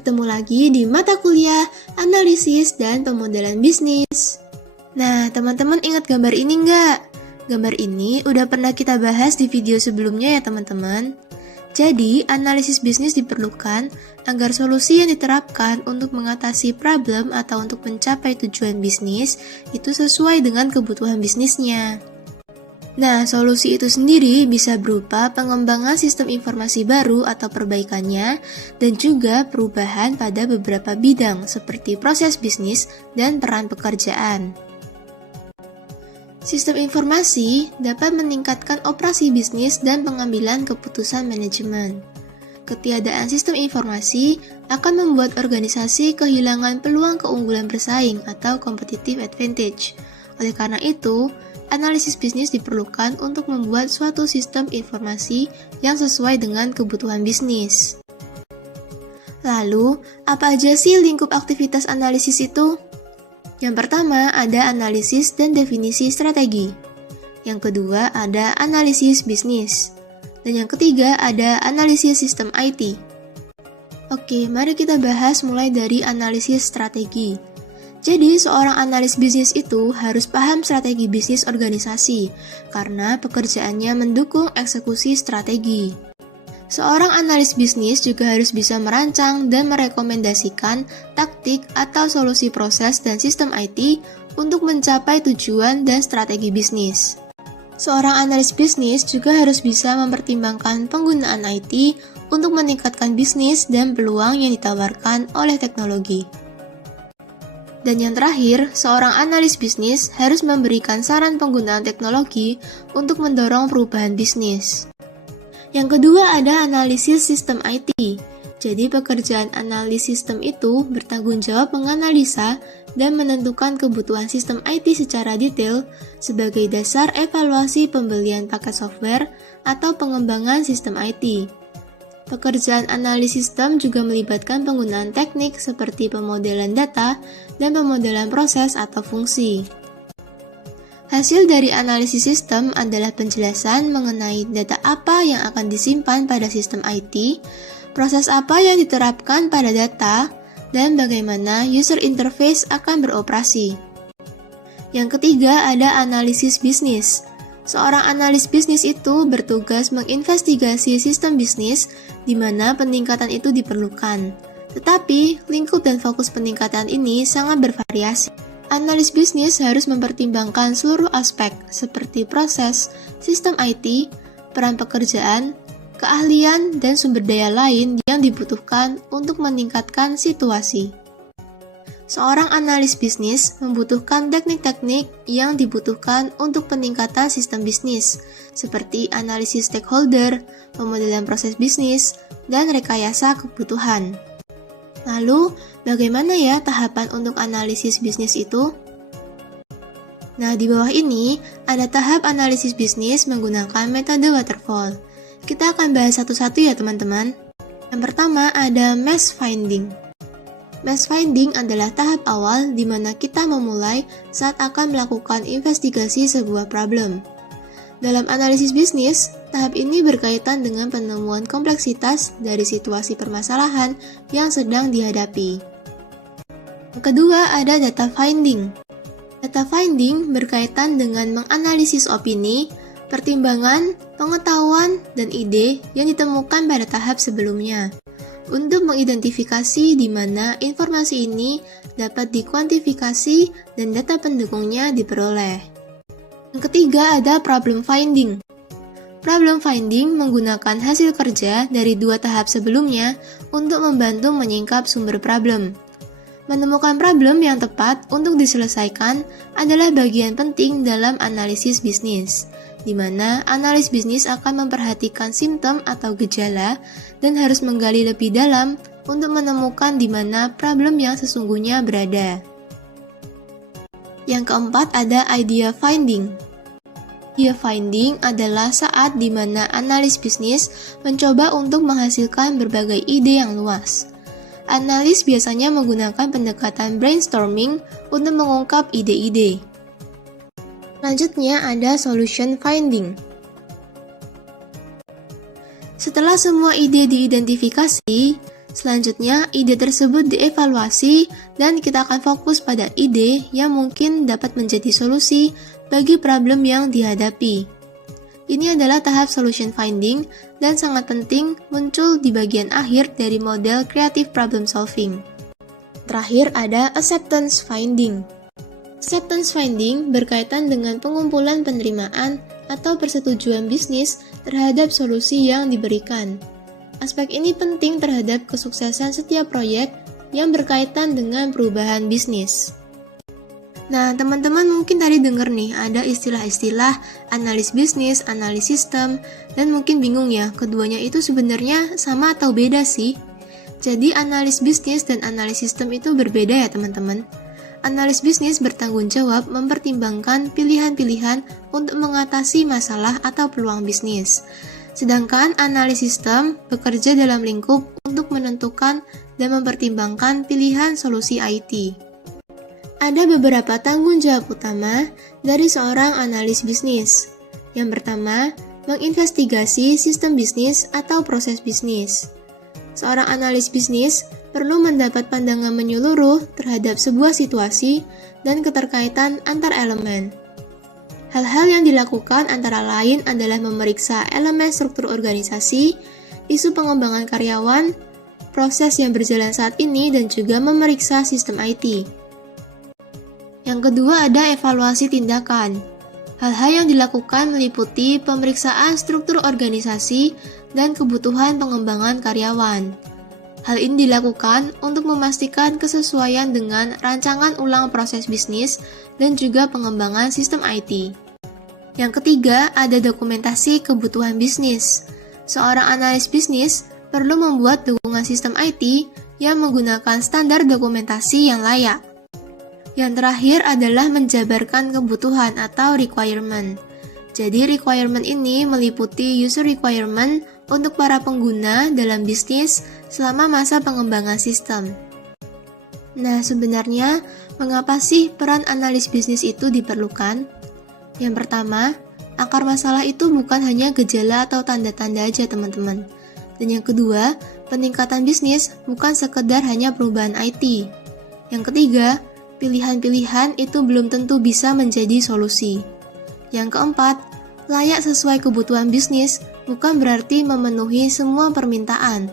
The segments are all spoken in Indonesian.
bertemu lagi di mata kuliah Analisis dan Pemodelan Bisnis. Nah, teman-teman ingat gambar ini nggak? Gambar ini udah pernah kita bahas di video sebelumnya ya teman-teman. Jadi, analisis bisnis diperlukan agar solusi yang diterapkan untuk mengatasi problem atau untuk mencapai tujuan bisnis itu sesuai dengan kebutuhan bisnisnya. Nah, solusi itu sendiri bisa berupa pengembangan sistem informasi baru atau perbaikannya, dan juga perubahan pada beberapa bidang seperti proses bisnis dan peran pekerjaan. Sistem informasi dapat meningkatkan operasi bisnis dan pengambilan keputusan manajemen. Ketiadaan sistem informasi akan membuat organisasi kehilangan peluang keunggulan bersaing atau competitive advantage. Oleh karena itu, analisis bisnis diperlukan untuk membuat suatu sistem informasi yang sesuai dengan kebutuhan bisnis. Lalu, apa aja sih lingkup aktivitas analisis itu? Yang pertama ada analisis dan definisi strategi. Yang kedua ada analisis bisnis. Dan yang ketiga ada analisis sistem IT. Oke, mari kita bahas mulai dari analisis strategi. Jadi, seorang analis bisnis itu harus paham strategi bisnis organisasi, karena pekerjaannya mendukung eksekusi strategi. Seorang analis bisnis juga harus bisa merancang dan merekomendasikan taktik atau solusi proses dan sistem IT untuk mencapai tujuan dan strategi bisnis. Seorang analis bisnis juga harus bisa mempertimbangkan penggunaan IT untuk meningkatkan bisnis dan peluang yang ditawarkan oleh teknologi. Dan yang terakhir, seorang analis bisnis harus memberikan saran penggunaan teknologi untuk mendorong perubahan bisnis. Yang kedua ada analisis sistem IT. Jadi pekerjaan analis sistem itu bertanggung jawab menganalisa dan menentukan kebutuhan sistem IT secara detail sebagai dasar evaluasi pembelian paket software atau pengembangan sistem IT. Pekerjaan analis sistem juga melibatkan penggunaan teknik seperti pemodelan data dan pemodelan proses atau fungsi. Hasil dari analisis sistem adalah penjelasan mengenai data apa yang akan disimpan pada sistem IT, proses apa yang diterapkan pada data, dan bagaimana user interface akan beroperasi. Yang ketiga ada analisis bisnis. Seorang analis bisnis itu bertugas menginvestigasi sistem bisnis di mana peningkatan itu diperlukan. Tetapi, lingkup dan fokus peningkatan ini sangat bervariasi. Analis bisnis harus mempertimbangkan seluruh aspek seperti proses, sistem IT, peran pekerjaan, keahlian, dan sumber daya lain yang dibutuhkan untuk meningkatkan situasi. Seorang analis bisnis membutuhkan teknik-teknik yang dibutuhkan untuk peningkatan sistem bisnis, seperti analisis stakeholder, pemodelan proses bisnis, dan rekayasa kebutuhan. Lalu, bagaimana ya tahapan untuk analisis bisnis itu? Nah, di bawah ini ada tahap analisis bisnis menggunakan metode waterfall. Kita akan bahas satu-satu ya teman-teman. Yang pertama ada mass finding. Mass finding adalah tahap awal di mana kita memulai saat akan melakukan investigasi sebuah problem. Dalam analisis bisnis, tahap ini berkaitan dengan penemuan kompleksitas dari situasi permasalahan yang sedang dihadapi. Yang kedua ada data finding. Data finding berkaitan dengan menganalisis opini, pertimbangan, pengetahuan, dan ide yang ditemukan pada tahap sebelumnya, untuk mengidentifikasi di mana informasi ini dapat dikuantifikasi dan data pendukungnya diperoleh. Yang ketiga ada problem finding. Problem finding menggunakan hasil kerja dari dua tahap sebelumnya untuk membantu menyingkap sumber problem. Menemukan problem yang tepat untuk diselesaikan adalah bagian penting dalam analisis bisnis, di mana analis bisnis akan memperhatikan simptom atau gejala dan harus menggali lebih dalam untuk menemukan di mana problem yang sesungguhnya berada. Yang keempat ada idea finding. Idea finding adalah saat di mana analis bisnis mencoba untuk menghasilkan berbagai ide yang luas. Analis biasanya menggunakan pendekatan brainstorming untuk mengungkap ide-ide. Selanjutnya ada solution finding. Setelah semua ide diidentifikasi, Selanjutnya, ide tersebut dievaluasi dan kita akan fokus pada ide yang mungkin dapat menjadi solusi bagi problem yang dihadapi. Ini adalah tahap solution finding dan sangat penting muncul di bagian akhir dari model creative problem solving. Terakhir ada acceptance finding. Acceptance finding berkaitan dengan pengumpulan penerimaan atau persetujuan bisnis terhadap solusi yang diberikan. Aspek ini penting terhadap kesuksesan setiap proyek yang berkaitan dengan perubahan bisnis. Nah, teman-teman mungkin tadi dengar nih, ada istilah-istilah analis bisnis, analis sistem, dan mungkin bingung ya, keduanya itu sebenarnya sama atau beda sih? Jadi, analis bisnis dan analis sistem itu berbeda ya teman-teman. Analis bisnis bertanggung jawab mempertimbangkan pilihan-pilihan untuk mengatasi masalah atau peluang bisnis. Sedangkan analis sistem bekerja dalam lingkup untuk menentukan dan mempertimbangkan pilihan solusi IT. Ada beberapa tanggung jawab utama dari seorang analis bisnis. Yang pertama, menginvestigasi sistem bisnis atau proses bisnis. Seorang analis bisnis perlu mendapat pandangan menyeluruh terhadap sebuah situasi dan keterkaitan antar elemen. Hal-hal yang dilakukan antara lain adalah memeriksa elemen struktur organisasi, isu pengembangan karyawan, proses yang berjalan saat ini, dan juga memeriksa sistem IT. Yang kedua ada evaluasi tindakan. Hal-hal yang dilakukan meliputi pemeriksaan struktur organisasi dan kebutuhan pengembangan karyawan. Hal ini dilakukan untuk memastikan kesesuaian dengan rancangan ulang proses bisnis dan juga pengembangan sistem IT. Yang ketiga, ada dokumentasi kebutuhan bisnis. Seorang analis bisnis perlu membuat dukungan sistem IT yang menggunakan standar dokumentasi yang layak. Yang terakhir adalah menjabarkan kebutuhan atau requirement. Jadi requirement ini meliputi user requirement untuk para pengguna dalam bisnis selama masa pengembangan sistem. Nah, sebenarnya mengapa sih peran analis bisnis itu diperlukan? Yang pertama, akar masalah itu bukan hanya gejala atau tanda-tanda aja teman-teman. Dan yang kedua, peningkatan bisnis bukan sekedar hanya perubahan IT. Yang ketiga, pilihan-pilihan itu belum tentu bisa menjadi solusi. Yang keempat, layak sesuai kebutuhan bisnis bukan berarti memenuhi semua permintaan.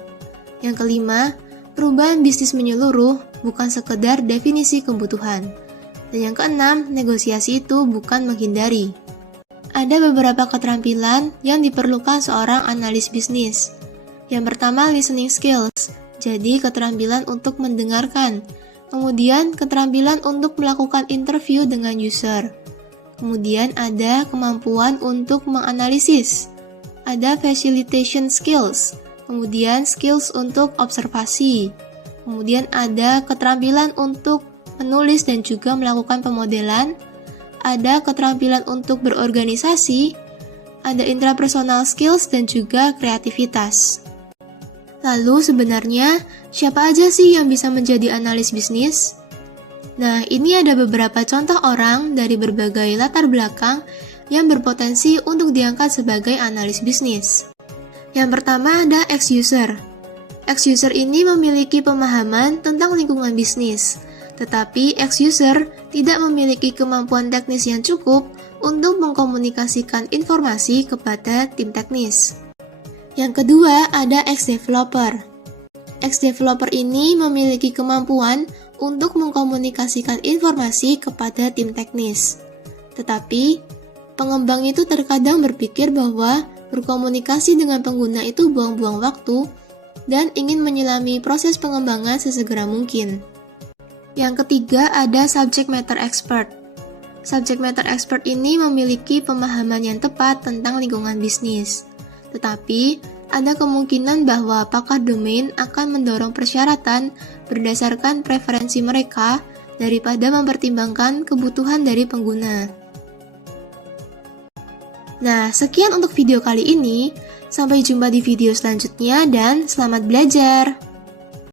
Yang kelima, perubahan bisnis menyeluruh bukan sekedar definisi kebutuhan. Dan yang keenam, negosiasi itu bukan menghindari. Ada beberapa keterampilan yang diperlukan seorang analis bisnis. Yang pertama, listening skills, jadi keterampilan untuk mendengarkan. Kemudian, keterampilan untuk melakukan interview dengan user. Kemudian ada kemampuan untuk menganalisis. Ada facilitation skills. Kemudian skills untuk observasi. Kemudian ada keterampilan untuk menulis dan juga melakukan pemodelan. Ada keterampilan untuk berorganisasi. Ada intrapersonal skills dan juga kreativitas. Lalu sebenarnya siapa aja sih yang bisa menjadi analis bisnis? Nah, ini ada beberapa contoh orang dari berbagai latar belakang yang berpotensi untuk diangkat sebagai analis bisnis. Yang pertama ada ex-user. Ex-user ini memiliki pemahaman tentang lingkungan bisnis, tetapi ex-user tidak memiliki kemampuan teknis yang cukup untuk mengkomunikasikan informasi kepada tim teknis. Yang kedua ada ex-developer. Ex-developer ini memiliki kemampuan untuk mengkomunikasikan informasi kepada tim teknis. Tetapi, pengembang itu terkadang berpikir bahwa berkomunikasi dengan pengguna itu buang-buang waktu dan ingin menyelami proses pengembangan sesegera mungkin. Yang ketiga ada subject matter expert. Subject matter expert ini memiliki pemahaman yang tepat tentang lingkungan bisnis. Tetapi, ada kemungkinan bahwa pakar domain akan mendorong persyaratan berdasarkan preferensi mereka daripada mempertimbangkan kebutuhan dari pengguna. Nah, sekian untuk video kali ini. Sampai jumpa di video selanjutnya dan selamat belajar!